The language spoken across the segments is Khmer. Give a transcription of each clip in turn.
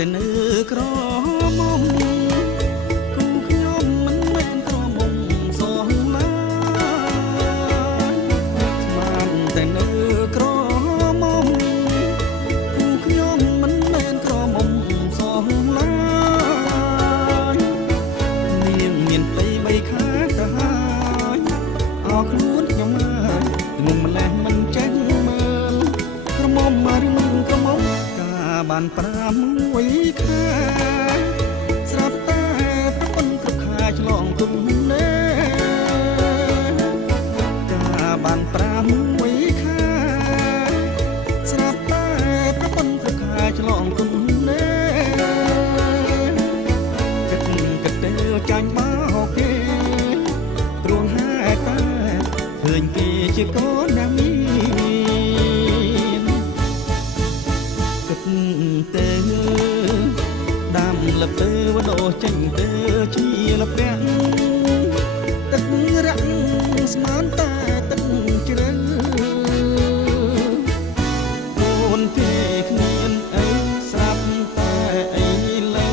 តែនៅក្រមុំគូខ្ញុំមិនមែនក្រមុំសងឡាបានតែនៅក្រមុំគូខ្ញុំមិនមែនក្រមុំសងឡានាងមានផ្ទៃបីខាងទៅហើយអោខ្លួនខ្ញុំហើយងុំម្លេះមិនចេះមើលក្រមុំឬមិនក្រមុំបាន6 ខែស្រាប់តែប្រពន្ធគ្រប់ខាឆ្លងគុំនេកាបាន6 ខែស្រាប់តែប្រពន្ធគ្រប់ខាឆ្លងគុំនេគិតទៅចាញ់បោគេព្រោះហេតុតែឃើញគេជាកូនណាមីទៅដាំលពើវដោចេញទៅជាលប្រាំងទឹករាក់ស្មានតែទឹកជ្រៅអូនទេគ្មានអីស្រាប់តែអីលើ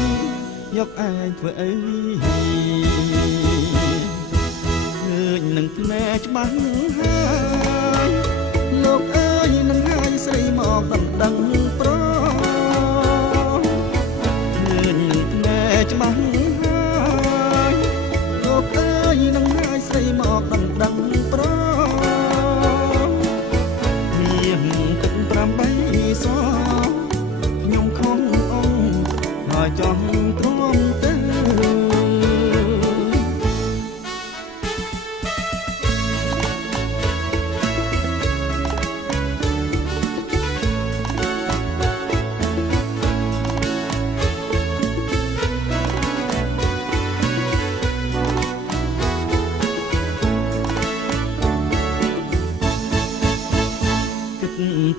យកឯងធ្វើអីឃើញនឹងភ្នែកច្បាស់ហើយលោកអើយនឹងហើយស្រីមកដណ្ដឹងប្រច្បាស់ហើយលោកអើយនឹងហើយស្រីមកដណ្ដឹងប្រមានទឹក8សខ្ញុំខំអង្គហើយចង់ទ្រាំទៅ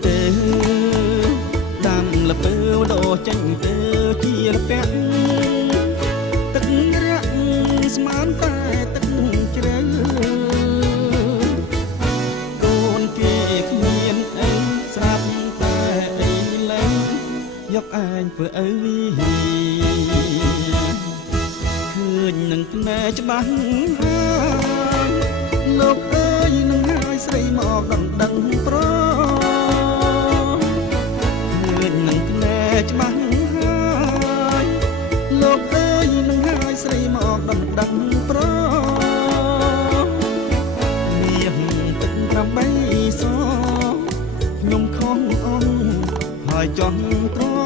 ទៅដាំលពើដោចេញទៅជាលពាក់ទឹករាក់ស្មានតែទឹកជ្រៅកូនគេគ្មានអីស្រាប់តែអីលែងយកឯងធ្វើអីឃើញនឹងភ្នែកច្បាស់ហើយលោកអើយនឹងហើយស្រីមកដណ្ដឹងប្រច្បាស់ហើយលោកអើយនឹងហើយស្រីមកដណ្ដឹងប្រមានទឹក8សខ្ញុំខំអង្គហើយចង់ទ្រាំ